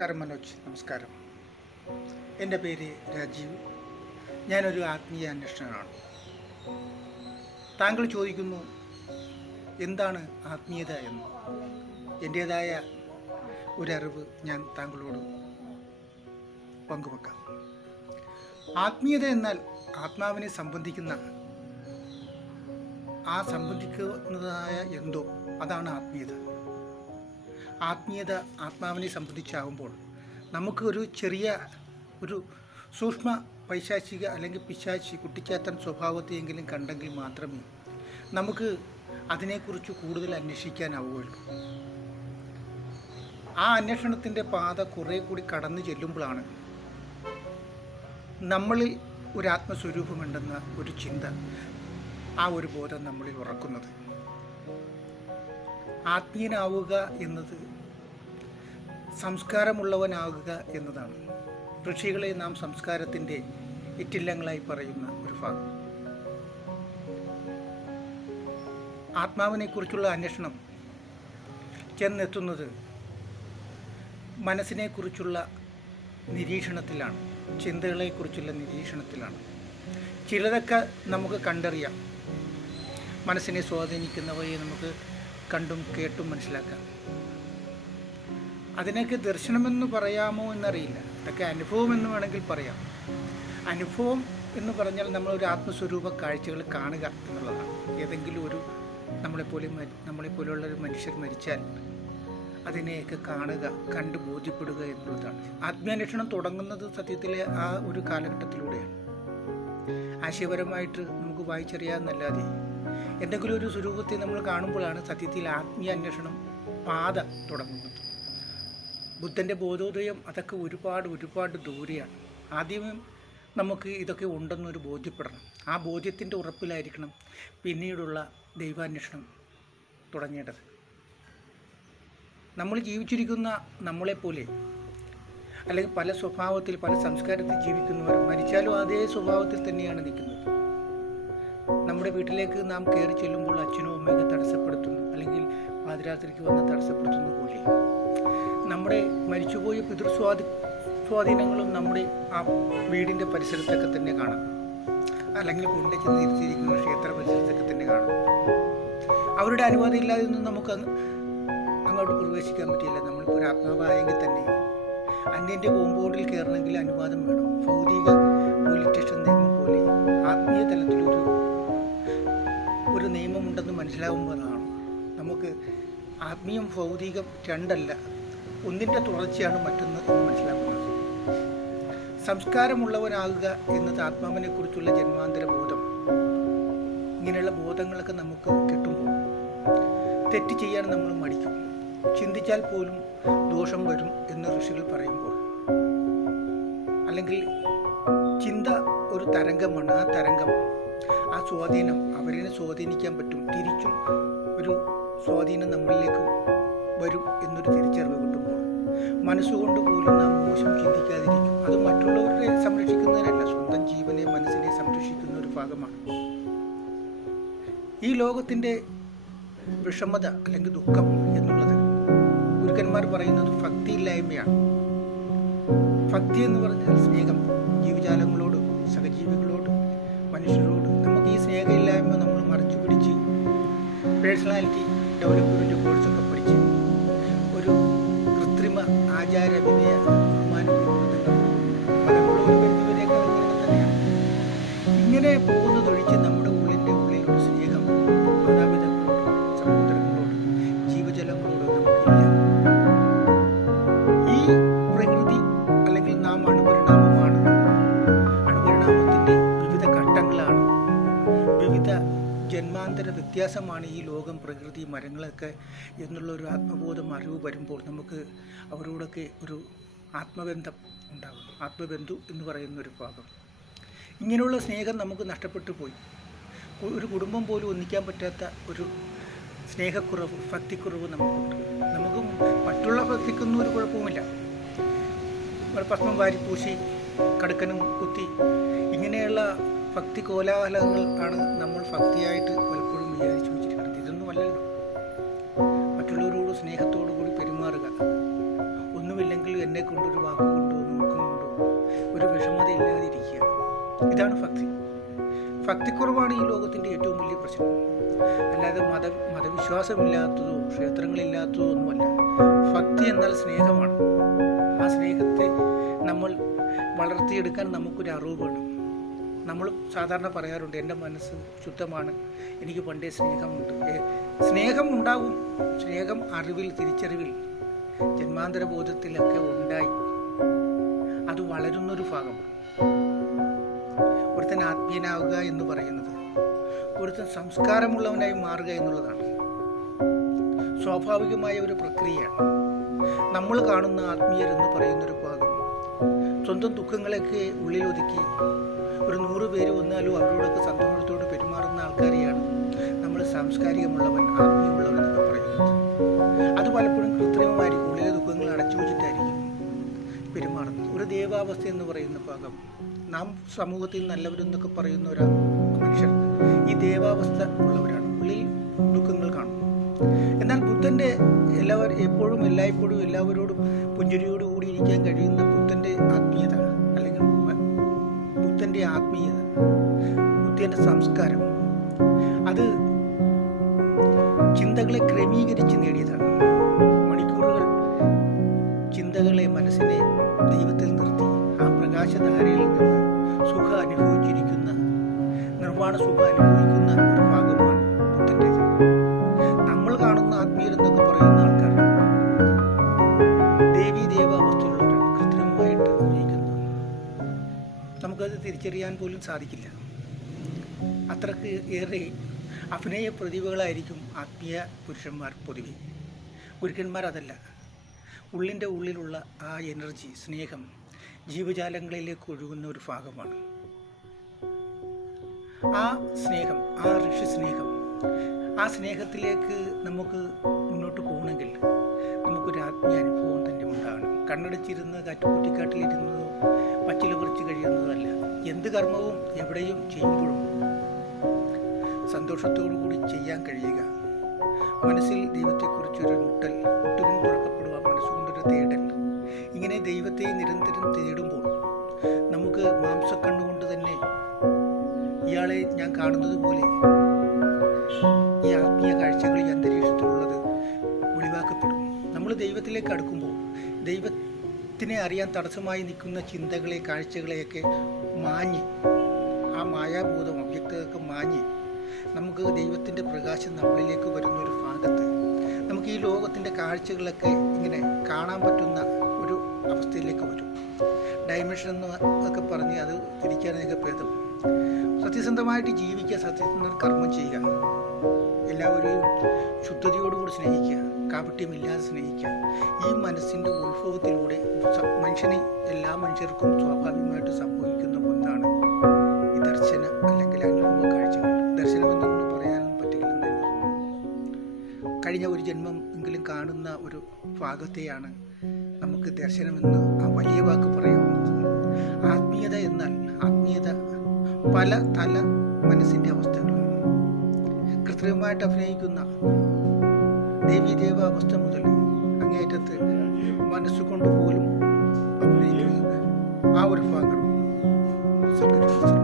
നമസ്കാരം മനോജ് നമസ്കാരം. എന്റെ പേര് രാജീവ്. ഞാനൊരു ആത്മീയ അന്വേഷണനാണ്. താങ്കൾ ചോദിക്കുന്നു എന്താണ് ആത്മീയത എന്ന്? എന്റേതായ ഒരറിവ് ഞാൻ താങ്കളോട് പങ്കുവെക്കാം. ആത്മീയത എന്നാൽ ആത്മാവിനെ സംബന്ധിക്കുന്ന ആ സംബന്ധിക്കുന്നതായ എന്തോ അതാണ് ആത്മീയത. ആത്മീയത ആത്മാവിനെ സംബന്ധിച്ചാകുമ്പോൾ നമുക്ക് ഒരു ചെറിയ ഒരു സൂക്ഷ്മ പൈശാചിക അല്ലെങ്കിൽ പിശാചി കുട്ടിച്ചാത്തൻ സ്വഭാവത്തെയെങ്കിലും കണ്ടെങ്കിൽ മാത്രമേ നമുക്ക് അതിനെക്കുറിച്ച് കൂടുതൽ അന്വേഷിക്കാനാവുകയുള്ളൂ. ആ അന്വേഷണത്തിന്റെ പാത കുറേ കൂടി കടന്നു ചെല്ലുമ്പോഴാണ് നമ്മളിൽ ഒരു ആത്മസ്വരൂപമുണ്ടെന്ന ഒരു ചിന്ത ആ ഒരു ബോധം നമ്മളിൽ ഉറക്കുന്നത്. ആത്മീയനാവുക എന്നത് സംസ്കാരമുള്ളവനാവുക എന്നതാണ്. ഋഷികളെ നാം സംസ്കാരത്തിന്റെ ഇറ്റില്ലങ്ങളായി പറയുന്ന ഒരു ഭാഗം. ആത്മാവിനെക്കുറിച്ചുള്ള അന്വേഷണം ചെന്നെത്തുന്നത് മനസ്സിനെക്കുറിച്ചുള്ള നിരീക്ഷണത്തിലാണ്. ചിന്തകളെക്കുറിച്ചുള്ള നിരീക്ഷണത്തിലാണ്. ചിലതൊക്കെ നമുക്ക് കണ്ടറിയാം. മനസ്സിനെ സ്വാധീനിക്കുന്നവയെ നമുക്ക് കണ്ടും കേട്ടും മനസ്സിലാക്കാം അതിനൊക്കെ ദർശനമെന്ന് പറയാമോ എന്നറിയില്ല. അതൊക്കെ അനുഭവം എന്ന് വേണമെങ്കിൽ പറയാം. അനുഭവം എന്ന് പറഞ്ഞാൽ നമ്മളൊരു ആത്മസ്വരൂപ കാഴ്ചകൾ കാണുക എന്നുള്ളതാണ്. ഏതെങ്കിലും ഒരു നമ്മളെപ്പോലെ നമ്മളെ നമ്മളെപ്പോലെയുള്ള ഒരു മനുഷ്യർ മരിച്ചാൽ അതിനെയൊക്കെ കാണുക കണ്ട് ബോധ്യപ്പെടുക എന്നുള്ളതാണ്. ആത്മീയാന്വേഷണം തുടങ്ങുന്നത് സത്യത്തിലെ ആ ഒരു കാലഘട്ടത്തിലൂടെയാണ്. ആശയപരമായിട്ട് നമുക്ക് വായിച്ചറിയാമെന്നല്ലാതെ എന്തെങ്കിലും ഒരു സ്വരൂപത്തെ നമ്മൾ കാണുമ്പോഴാണ് സത്യത്തിൽ ആത്മീയ അന്വേഷണം പാത തുടങ്ങുന്നത്. ബുദ്ധന്റെ ബോധോദയം അതൊക്കെ ഒരുപാട് ഒരുപാട് ദൂരെയാണ്. ആദ്യമേ നമുക്ക് ഇതൊക്കെ ഉണ്ടെന്നൊരു ബോധ്യപ്പെടണം. ആ ബോധ്യത്തിന്റെ ഉറപ്പിലായിരിക്കണം പിന്നീടുള്ള ദൈവാന്വേഷണം തുടങ്ങേണ്ടത്. നമ്മൾ ജീവിച്ചിരിക്കുന്ന നമ്മളെപ്പോലെ അല്ലെങ്കിൽ പല സ്വഭാവത്തിൽ പല സംസ്കാരത്തിൽ ജീവിക്കുന്നവർ മരിച്ചാലും അതേ സ്വഭാവത്തിൽ തന്നെയാണ് നിൽക്കുന്നത്. നമ്മുടെ വീട്ടിലേക്ക് നാം കയറി ചെല്ലുമ്പോൾ അച്ഛനും അമ്മയൊക്കെ തടസ്സപ്പെടുത്തുന്നു. അല്ലെങ്കിൽ പാതിരാത്രിക്ക് വന്ന് തടസ്സപ്പെടുത്തുന്ന പോലെ. നമ്മുടെ മരിച്ചുപോയ പിതൃസ്വാധി സ്വാധീനങ്ങളും നമ്മുടെ ആ വീടിന്റെ പരിസരത്തൊക്കെ തന്നെ കാണാം. അല്ലെങ്കിൽ കൊണ്ടു ചെന്ന് ഇരുത്തിയിരിക്കുന്ന ക്ഷേത്ര പരിസരത്തൊക്കെ തന്നെ കാണാം. അവരുടെ അനുവാദം ഇല്ലാതെ ഒന്നും നമുക്ക് അങ്ങ് അങ്ങോട്ട് പ്രവേശിക്കാൻ പറ്റില്ല. നമ്മളിപ്പോൾ ഒരു ആത്മാവായെങ്കിൽ തന്നെ അന്യന്റെ കോമ്പൗണ്ടിൽ കയറണമെങ്കിൽ അനുവാദം വേണം. ഭൗതിക പോലീസ് സ്റ്റേഷൻ നിയമം പോലെ ആത്മീയ തലത്തിലൊരു ഒരു നിയമമുണ്ടെന്ന് മനസ്സിലാവുമ്പോഴാണ് നമുക്ക് ആത്മീയം ഭൗതികം രണ്ടല്ല. ഒന്നിന്റെ തുടർച്ചയാണ് മറ്റൊന്ന് എന്ന് മനസ്സിലാക്കുന്നത്. സംസ്കാരമുള്ളവനാകുക എന്നത് ആത്മാവിനെക്കുറിച്ചുള്ള ജന്മാന്തര ബോധം ഇങ്ങനെയുള്ള ബോധങ്ങളൊക്കെ നമുക്ക് കിട്ടുമ്പോൾ തെറ്റ് ചെയ്യാൻ നമ്മൾ മടിക്കും. ചിന്തിച്ചാൽ പോലും ദോഷം വരും എന്ന് ഋഷികൾ പറയുമ്പോൾ. അല്ലെങ്കിൽ ചിന്ത ഒരു തരംഗമാണ് ആ തരംഗം ആ സ്വാധീനം അവരെ സ്വാധീനിക്കാൻ പറ്റും. തിരിച്ചും ഒരു സ്വാധീനം നമ്മളിലേക്ക് വരും എന്നൊരു തിരിച്ചറിവ് കിട്ടുമ്പോൾ മനസ്സുകൊണ്ട് പോലും നാം മോശം ചിന്തിക്കാതിരിക്കും. അത് മറ്റുള്ളവരെ സംരക്ഷിക്കുന്നതിനല്ല സ്വന്തം ജീവനെ മനസ്സിനെ സംരക്ഷിക്കുന്ന ഒരു ഭാഗമാണ്. ഈ ലോകത്തിന്റെ വിഷമത അല്ലെങ്കിൽ ദുഃഖം എന്നുള്ളത് ഗുരുക്കന്മാർ പറയുന്നത് ഭക്തിയില്ലായ്മയാണ്. ഭക്തി എന്ന് പറഞ്ഞാൽ സ്നേഹം. പേഴ്സണാലിറ്റി ഡെവലപ്മെന്റ് കോഴ്സൊക്കെ പഠിച്ച് ഒരു കൃത്രിമ ആചാര വിനയ ഇങ്ങനെ പോകുന്നതൊഴിച്ച് നമ്മുടെ ഉള്ളിന്റെ ഉള്ളിൽ ഒരു സ്നേഹം മാതാപിതാക്കളോട് സഹോദരങ്ങളോട് ജീവജലങ്ങളോട് നമുക്കില്ല ഈ പ്രകൃതി അല്ലെങ്കിൽ നാം അണുപരിണാമമാണ്. അണുപരിണാമത്തിന്റെ വിവിധ ഘട്ടങ്ങളാണ്. വിവിധ ജന്മാന്തര വ്യത്യാസമാണ് ഈ ലോകം പ്രകൃതി മരങ്ങളൊക്കെ എന്നുള്ള ഒരു ആത്മബോധം അറിവ് വരുമ്പോൾ നമുക്ക് അവരോടൊക്കെ ഒരു ആത്മബന്ധം ഉണ്ടാകും. ആത്മബന്ധു എന്ന് പറയുന്ന ഒരു ഭാഗം. ഇങ്ങനെയുള്ള സ്നേഹം നമുക്ക് നഷ്ടപ്പെട്ടു പോയി. ഒരു കുടുംബം പോലും ഒന്നിക്കാൻ പറ്റാത്ത ഒരു സ്നേഹക്കുറവ് ഭക്തിക്കുറവ് നമുക്കുണ്ട്. നമുക്ക് മറ്റുള്ള ഭക്തിക്കൊന്നും ഒരു കുഴപ്പവുമില്ല. പത്മം വാരിപ്പൂശി കടുക്കനും കുത്തി ഇങ്ങനെയുള്ള ഭക്തി കോലാഹലങ്ങൾ ആണ് നമ്മൾ ഭക്തിയായിട്ട് പലപ്പോഴും വിചാരിച്ചു വെച്ചിരിക്കുന്നത്. ഇതൊന്നും അല്ലല്ലോ. മറ്റുള്ളവരോട് സ്നേഹത്തോടു കൂടി പെരുമാറുക. ഒന്നുമില്ലെങ്കിൽ എന്നെ കൊണ്ടൊരു വാക്ക് കൊണ്ടോ നോക്കം കൊണ്ടോ ഒരു വിഷമത ഇല്ലാതിരിക്കുക. ഇതാണ് ഭക്തി. ഭക്തിക്കുറവാണ് ഈ ലോകത്തിന്റെ ഏറ്റവും വലിയ പ്രശ്നം. അല്ലാതെ മത മതവിശ്വാസമില്ലാത്തതോ ക്ഷേത്രങ്ങളില്ലാത്തതോ ഒന്നുമല്ല. ഭക്തി എന്നാൽ സ്നേഹമാണ്. ആ സ്നേഹത്തെ നമ്മൾ വളർത്തിയെടുക്കാൻ നമുക്കൊരു അറിവ് വേണം. നമ്മൾ സാധാരണ പറയാറുണ്ട് എന്റെ മനസ്സ് ശുദ്ധമാണ് എനിക്ക് പണ്ടേ സ്നേഹമുണ്ട്. സ്നേഹം ഉണ്ടാകും സ്നേഹം അറിവിൽ തിരിച്ചറിവിൽ ജന്മാന്തര ബോധത്തിലൊക്കെ ഉണ്ടായി. അത് വളരുന്നൊരു ഭാഗമാണ് ഒരുത്തൻ ആത്മീയനാവുക എന്ന് പറയുന്നത് ഒരുത്തൻ സംസ്കാരമുള്ളവനായി മാറുക എന്നുള്ളതാണ്. സ്വാഭാവികമായ ഒരു പ്രക്രിയയാണ്. നമ്മൾ കാണുന്ന ആത്മീയർ എന്ന് പറയുന്നൊരു ഭാഗം സ്വന്തം ദുഃഖങ്ങളൊക്കെ ഉള്ളിലൊതുക്കി ഒരു നൂറ് പേര് വന്നാലും അവരോടൊക്കെ സന്തോഷത്തോട് പെരുമാറുന്ന ആൾക്കാരെയാണ് നമ്മൾ സാംസ്കാരികമുള്ളവൻ ആത്മീയമുള്ളവൻ എന്നൊക്കെ പറയുന്നത്. അത് പലപ്പോഴും കൃത്രിമമായിരിക്കും. ഉള്ളിലെ ദുഃഖങ്ങൾ അടച്ചു വെച്ചിട്ടായിരിക്കും പെരുമാറുന്നത്. ഒരു ദേവാവസ്ഥ എന്ന് പറയുന്ന ഭാഗം നാം സമൂഹത്തിൽ നല്ലവരെന്നൊക്കെ പറയുന്ന ഒരു മനുഷ്യർ ഈ ദേവാവസ്ഥ ഉള്ളവരാണ്. ഉള്ളിൽ ദുഃഖങ്ങൾ കാണും. എന്നാൽ ബുദ്ധന്റെ എല്ലാവരും എപ്പോഴും എല്ലായ്പ്പോഴും എല്ലാവരോടും പുഞ്ചിരിയോടുകൂടി ഇരിക്കാൻ കഴിയുന്ന ബുദ്ധന്റെ ആത്മീയത ബുദ്ധന്റെ ആത്മീയത ബുദ്ധന്റെ സംസ്കാരം. അത് ചിന്തകളെ ക്രമീകരിച്ച് നേടിയതാണ്. മണിക്കൂറുകൾ ചിന്തകളെ മനസ്സിനെ ദൈവത്തിൽ നിർത്തി ആ പ്രകാശധാരയിൽ നിന്ന് സുഖം അനുഭവിച്ചിരിക്കുന്ന നിർമ്മാണ സുഖ അനുഭവിക്കുന്ന സാധിക്കില്ല. അത്രയ്ക്ക് ഏറെ അഭിനയ പ്രതിഭകളായിരിക്കും ആത്മീയ പുരുഷന്മാർ പൊതുവെ. ഗുരുക്കന്മാർ അതല്ല. ഉള്ളിന്റെ ഉള്ളിലുള്ള ആ എനർജി സ്നേഹം ജീവജാലങ്ങളിലേക്ക് ഒഴുകുന്ന ഒരു ഭാഗമാണ്. ആ സ്നേഹം ആ ഋഷി സ്നേഹം ആ സ്നേഹത്തിലേക്ക് നമുക്ക് മുന്നോട്ട് പോകണമെങ്കിൽ നമുക്കൊരു ആത്മീയ കണ്ണടച്ചിരുന്ന് കാറ്റുകുറ്റിക്കാട്ടിലിരുന്നതോ പച്ചില പറിച്ച് കഴിയുന്നതല്ല. എന്ത് കർമ്മവും എവിടെയും ചെയ്യുമ്പോഴും സന്തോഷത്തോടു കൂടി ചെയ്യാൻ കഴിയുക. മനസ്സിൽ ദൈവത്തെക്കുറിച്ചൊരു മുട്ടൽ മുട്ടുകൊണ്ട് തുറക്കപ്പെടുക മനസ്സുകൊണ്ടൊരു തേടൽ. ഇങ്ങനെ ദൈവത്തെ നിരന്തരം തേടുമ്പോൾ നമുക്ക് മാംസക്കണ്ണുകൊണ്ട് തന്നെ ഇയാളെ ഞാൻ കാണുന്നത് പോലെ ഈ ആത്മീയ കാഴ്ചകൾ ഈ അന്തരീക്ഷത്തിലുള്ളത് വെളിവാക്കപ്പെടും. നമ്മൾ ദൈവത്തിലേക്ക് അടുക്കുമ്പോൾ ദൈവത്തിനെ അറിയാൻ തടസ്സമായി നിൽക്കുന്ന ചിന്തകളെ കാഴ്ചകളെയൊക്കെ മാഞ്ഞ് ആ മായാബോധം അവ്യക്തതൊക്കെ മാഞ്ഞ് നമുക്ക് ദൈവത്തിന്റെ പ്രകാശം നമ്മളിലേക്ക് വരുന്ന ഒരു ഭാഗത്ത്. നമുക്ക് ഈ ലോകത്തിന്റെ കാഴ്ചകളൊക്കെ ഇങ്ങനെ കാണാൻ പറ്റുന്ന ഒരു അവസ്ഥയിലേക്ക് വരും. ഡയമെൻഷൻ എന്നൊക്കെ പറഞ്ഞ് അത് തിരിക്കാനൊക്കെ ഭേദം. സത്യസന്ധമായിട്ട് ജീവിക്കുക സത്യസന്ധ കർമ്മം ചെയ്യുക. എല്ലാവരെയും ശുദ്ധതയോടുകൂടി സ്നേഹിക്കുക കാപട്യമില്ലാതെ സ്നേഹിക്കുക. ഈ മനസ്സിന്റെ ഉത്ഭവത്തിലൂടെ മനുഷ്യനെ എല്ലാ മനുഷ്യർക്കും സ്വാഭാവികമായിട്ട് സംഭവിക്കുന്ന ഒന്നാണ് ഈ ദർശന അല്ലെങ്കിൽ അനുഭവ കാഴ്ചകൾ. ദർശനമെന്നൊന്നും പറയാനൊന്നും പറ്റില്ല കഴിഞ്ഞ ഒരു ജന്മം എങ്കിലും കാണുന്ന ഒരു ഭാഗത്തെയാണ് നമുക്ക് ദർശനമെന്ന് ആ വലിയ വാക്ക് പറയാവുന്നത്. ആത്മീയത എന്നാൽ ആത്മീയത പല തല മനസ്സിന്റെ അവസ്ഥകളാണ്. കൃത്രിമമായിട്ട് അഭിനയിക്കുന്ന ദേവീദേവ അവസ്ഥ മുതൽ അങ്ങേയറ്റത്ത് മനസ്സുകൊണ്ട് പോലും അഭിനയിക്കുന്നത് ആ ഒരു ഭാഗം സൽക്കരിച്ചു